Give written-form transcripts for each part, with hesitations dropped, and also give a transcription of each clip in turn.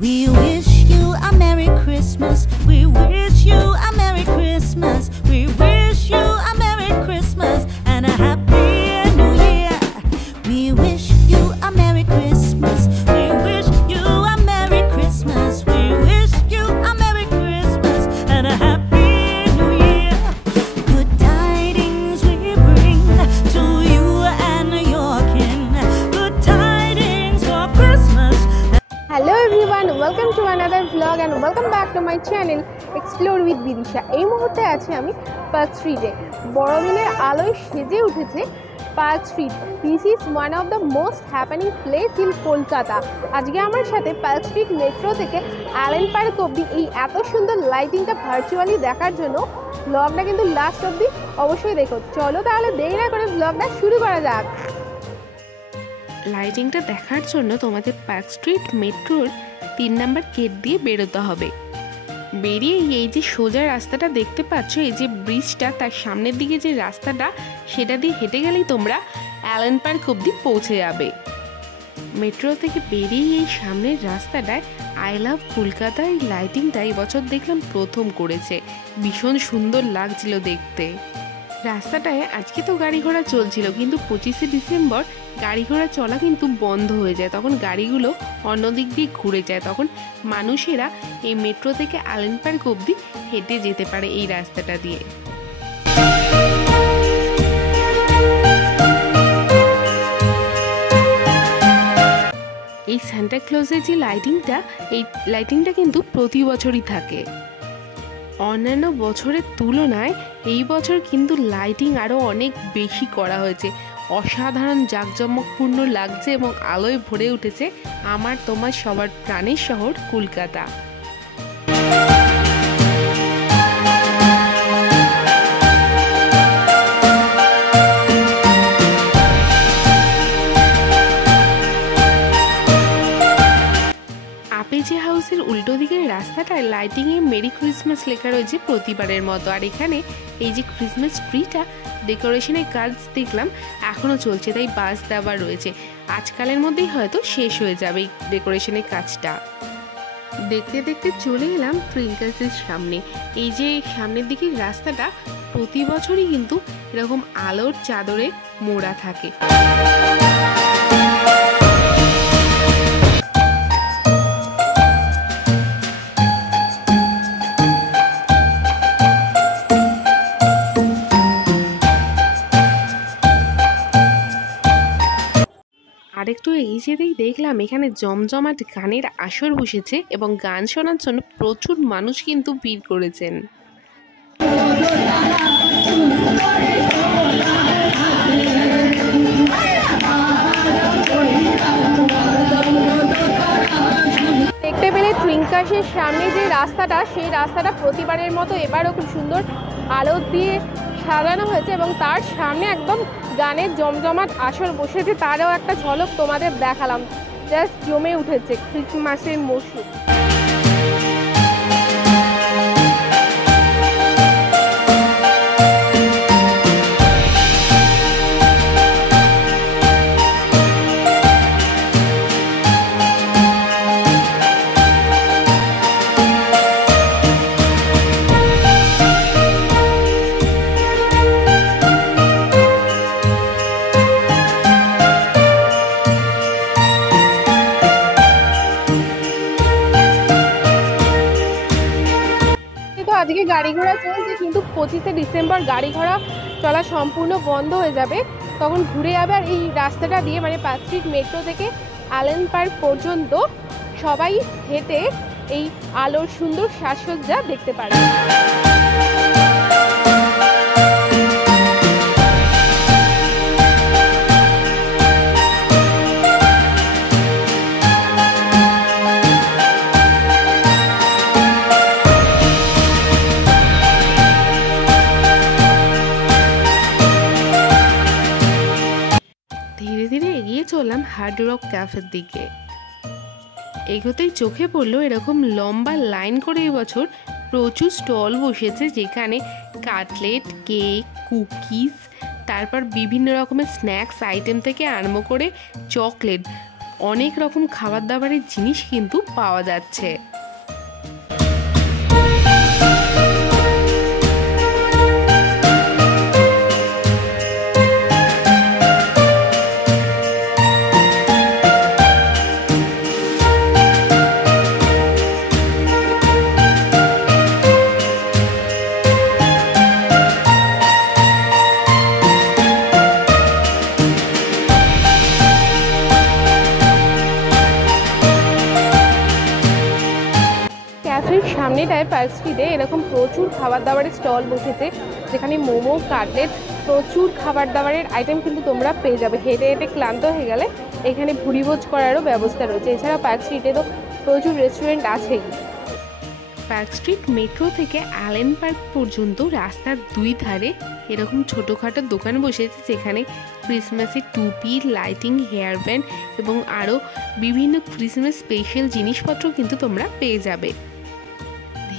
We wish you a Merry Christmas. We wish you a Merry Christmas. We wish you a Merry Christmas and a Happy New Year. We wish you a Merry Christmas. We wish you a Merry Christmas. We wish you a Merry Christmas and a Happy New Year. Good tidings we bring to you and your kin. Good tidings for Christmas. Hello everyone, welcome to another vlog and welcome back to my channel Explore with Bidisha. এই মুহূর্তে আছি আমি park স্ট্রিটে। বড়দিনের আলোয় সেজে উঠেছে park street. This is one of the most happening place in Kolkata. আজকে আমার সাথে পার্ক স্ট্রিট মেট্রো থেকে অ্যালেন পার্ক অবধি এই এত সুন্দর লাইটিংটা ভার্চুয়ালি দেখার জন্য ব্লগটা কিন্তু লাস্ট অবধি অবশ্যই দেখো। চলো তাহলে দেরি না করে ব্লগটা শুরু করা যাক। লাইটিংটা দেখার জন্য তোমাদের পার্ক স্ট্রিট মেট্রোর 3 নম্বর গেট দিয়ে বেরোতে হবে। বেরিয়ে এই যে সোজা রাস্তাটা দেখতে পাচ্ছ, এই যে ব্রিজটা, তার সামনের দিকে যে রাস্তাটা, সেটা দিয়ে হেঁটে গেলেই তোমরা অ্যালেন পার্ক অবধি পৌঁছে যাবে। মেট্রো থেকে বেরিয়ে এই সামনের রাস্তাটায় আই লাভ কলকাতা এই লাইটিংটা এই বছর দেখলাম প্রথম করেছে। ভীষণ সুন্দর লাগছিল দেখতে। রাস্তাটায় আজকে তো গাড়ি ঘোড়া চলছিল, কিন্তু 25শে ডিসেম্বর গাড়ি ঘোড়া চলা কিন্তু বন্ধ হয়ে যায়। তখন গাড়িগুলো অন্য দিক দিয়ে ঘুরে যায়। তখন মানুষেরা এই মেট্রো থেকে অ্যালেন পার্ক অবধি হেঁটে যেতে পারে এই রাস্তাটা দিয়ে। এই সান্টা ক্লজের যে লাইটিংটা, এই লাইটিংটা কিন্তু প্রতি বছরই থাকে। অন্যান্য বছরের তুলনায় এই বছর কিন্তু লাইটিং আরও অনেক বেশি করা হয়েছে। অসাধারণ জাঁকজমকপূর্ণ লাগছে এবং আলোয় ভরে উঠেছে আমার তোমার সবার প্রাণের শহর কলকাতা। আপেজে হাউসের উল্টো দিকের রাস্তাটায় লাইটিংয়ে মেরি ক্রিসমাস লেখা রয়েছে প্রতিবারের মতো। আর এখানে এই যে ক্রিসমাস ট্রিটা ডেকোরেশনের কাজ দেখলাম এখনও চলছে, তাই বাস দেওয়া রয়েছে। আজকালের মধ্যেই হয়তো শেষ হয়ে যাবে এই ডেকোরেশনের কাজটা। দেখতে দেখতে চলে এলাম ট্রিঙ্কাসের সামনে। এই যে সামনের দিকের রাস্তাটা প্রতি বছরই কিন্তু এরকম আলোর চাদরে মোড়া থাকে। আরেকটু এই যেতেই দেখলাম এখানে জমজমাট গানের আসর বসেছে এবং গান শোনার জন্য প্রচুর মানুষ কিন্তু ভিড় করেছেন। দেখতে পেলে ট্রিঙ্কাসের সামনে যে রাস্তাটা, সেই রাস্তাটা প্রতিবারের মতো এবারও খুব সুন্দর আলো দিয়ে সাজানো হয়েছে এবং তার সামনে একদম গানের জমজমাট আসর বসেছে। তারও একটা ঝলক তোমাদের দেখালাম। জাস্ট জমে উঠেছে ক্রিসমাসের মরশুম। আজকে গাড়ি ঘোড়া চলছে, কিন্তু 25শে ডিসেম্বর গাড়ি ঘোড়া চলা সম্পূর্ণ বন্ধ হয়ে যাবে। তখন ঘুরে যাবে। আর এই রাস্তাটা দিয়ে মানে পার্ক স্ট্রিট মেট্রো থেকে অ্যালেন পার্ক পর্যন্ত সবাই হেঁটে এই আলোর সুন্দর সাজসজ্জা দেখতে পারে। ধীরে ধীরে এগিয়ে চললাম হার্ড রক ক্যাফের দিকে। এগোতেই চোখে পড়লো এরকম লম্বা লাইন করে এবছর প্রচুর স্টল বসেছে, যেখানে কাটলেট, কেক, কুকিজ, তারপর বিভিন্ন রকমের স্ন্যাক্স আইটেম থেকে আরম্ভ করে চকলেট অনেক রকম খাবার দাবারের জিনিস কিন্তু পাওয়া যাচ্ছে। সামনেটায় পার্ক স্ট্রিটে এরকম প্রচুর খাবার দাবারের স্টল বসেছে, যেখানে মোমো, কাটলেট, প্রচুর খাবার দাবারের আইটেম কিন্তু তোমরা পেয়ে যাবে। হেঁটে হেঁটে ক্লান্ত হয়ে গেলে এখানে ভুরিভোজ করারও ব্যবস্থা রয়েছে। এছাড়া পার্ক স্ট্রিটে তো প্রচুর রেস্টুরেন্ট আছেই। পার্ক স্ট্রিট মেট্রো থেকে অ্যালেন পার্ক পর্যন্ত রাস্তার দুই ধারে এরকম ছোটোখাটো দোকান বসেছে, যেখানে ক্রিসমাসের টুপি, লাইটিং, হেয়ার ব্যান্ড এবং আরও বিভিন্ন ক্রিসমাস স্পেশাল জিনিসপত্র কিন্তু তোমরা পেয়ে যাবে।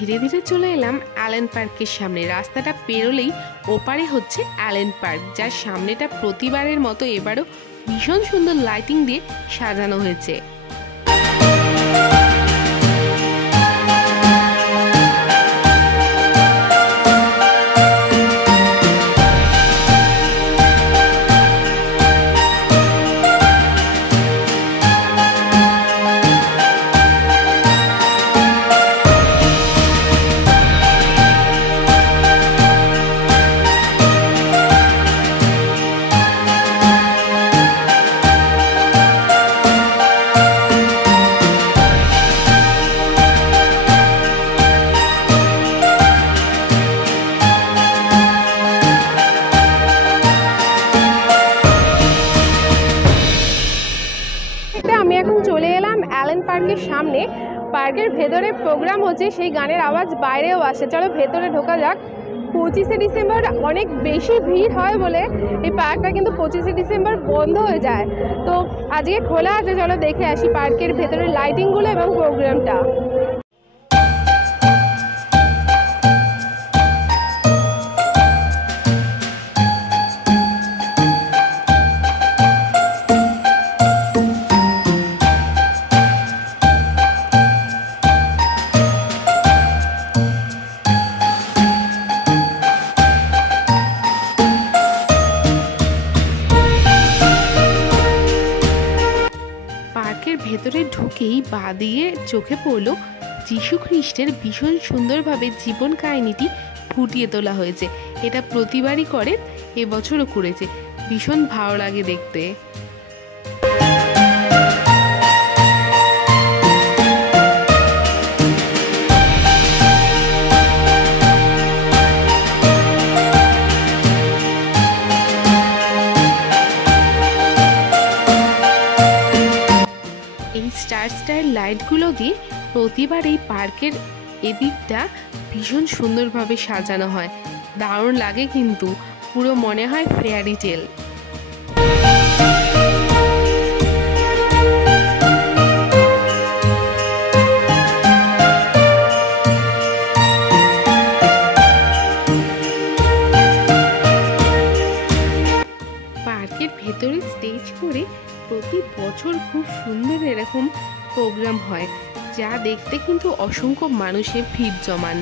ধীরে ধীরে চলে এলাম অ্যালেন পার্কের সামনে। রাস্তাটা পেরোলেই ওপারে হচ্ছে অ্যালেন পার্ক, যার সামনেটা প্রতিবারের মতো এবারও ভীষণ সুন্দর লাইটিং দিয়ে সাজানো হয়েছে। আমি এখন চলে এলাম অ্যালেন পার্কের সামনে। পার্কের ভেতরে প্রোগ্রাম হচ্ছে, সেই গানের আওয়াজ বাইরেও আসে। চলো ভেতরে ঢোকা যাক। 25শে ডিসেম্বর অনেক বেশি ভিড় হয় বলে এই পার্কটা কিন্তু 25শে ডিসেম্বর বন্ধ হয়ে যায়। তো আজকে খোলা আছে, চলো দেখে আসি পার্কের ভেতরের লাইটিংগুলো এবং প্রোগ্রামটা। ভেতরে ঢুকেই বাঁ দিয়ে চোখে পড়লো যীশু খ্রিস্টের ভীষণ সুন্দরভাবে জীবন কাহিনীটি ফুটিয়ে তোলা হয়েছে। এটা প্রতিবারই করে, এবছরও করেছে। ভীষণ ভালো লাগে দেখতে। স্টার লাইটগুলো দিয়ে প্রতিবার এই পার্কের এদিকটা ভীষণ সুন্দরভাবে সাজানো হয়। দারুণ লাগে কিন্তু, পুরো মনে হয় ফেয়ারি টেল। পার্কের ভেতরে স্টেজ করে প্রতি বছর খুব সুন্দর এরকম প্রোগ্রাম হয়, যা দেখতে কিন্তু অসংখ্য মানুষের ভিড় জমান।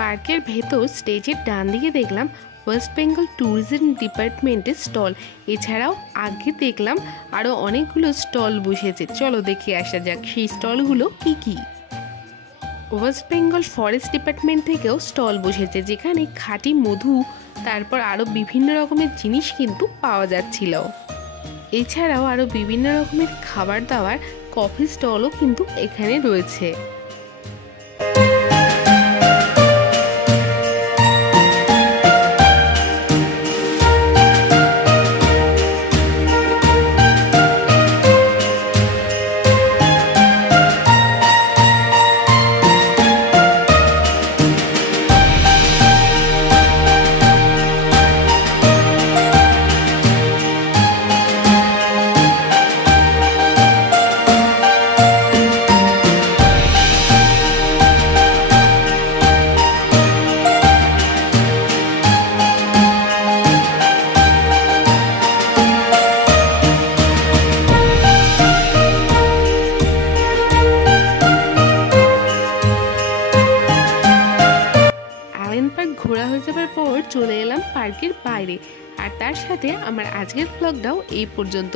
পার্কের ভেতর স্টেজের ডান দিকে দেখলাম ওয়েস্ট বেঙ্গল ট্যুরিজম ডিপার্টমেন্টের স্টল। এছাড়াও আগে দেখলাম আরও অনেকগুলো স্টল বসেছে। চলো দেখে আসা যাক সেই স্টলগুলো কি কি। ওয়েস্ট বেঙ্গল ফরেস্ট ডিপার্টমেন্ট থেকেও স্টল বসেছে, যেখানে খাঁটি মধু, তারপর আরও বিভিন্ন রকমের জিনিস কিন্তু পাওয়া যাচ্ছিল। এছাড়াও আরও বিভিন্ন রকমের খাবার দাবার, কফি স্টলও কিন্তু এখানে রয়েছে। পার্ক ঘোরা হয়ে যাবার পর চলে এলাম পার্কের বাইরে। আর তার সাথে আমার আজকের ব্লগটাও এই পর্যন্ত।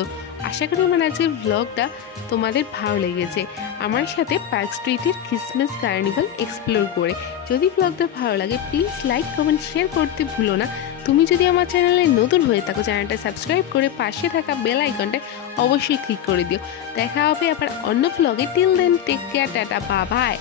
আশা করি আমার আজকের ব্লগটা তোমাদের ভালো লেগেছে আমার সাথে পার্ক স্ট্রিটের ক্রিসমাস কার্নিভাল এক্সপ্লোর করে। যদি ব্লগটা ভালো লাগে প্লিজ লাইক কমেন্ট শেয়ার করতে ভুলো না। তুমি যদি আমার চ্যানেলে নতুন হয়ে থাকো চ্যানেলটা সাবস্ক্রাইব করে পাশে থাকা বেল আইকনটা অবশ্যই ক্লিক করে দিও। দেখা হবে আবার অন্য ব্লগে। Till then take care, tata, bye by.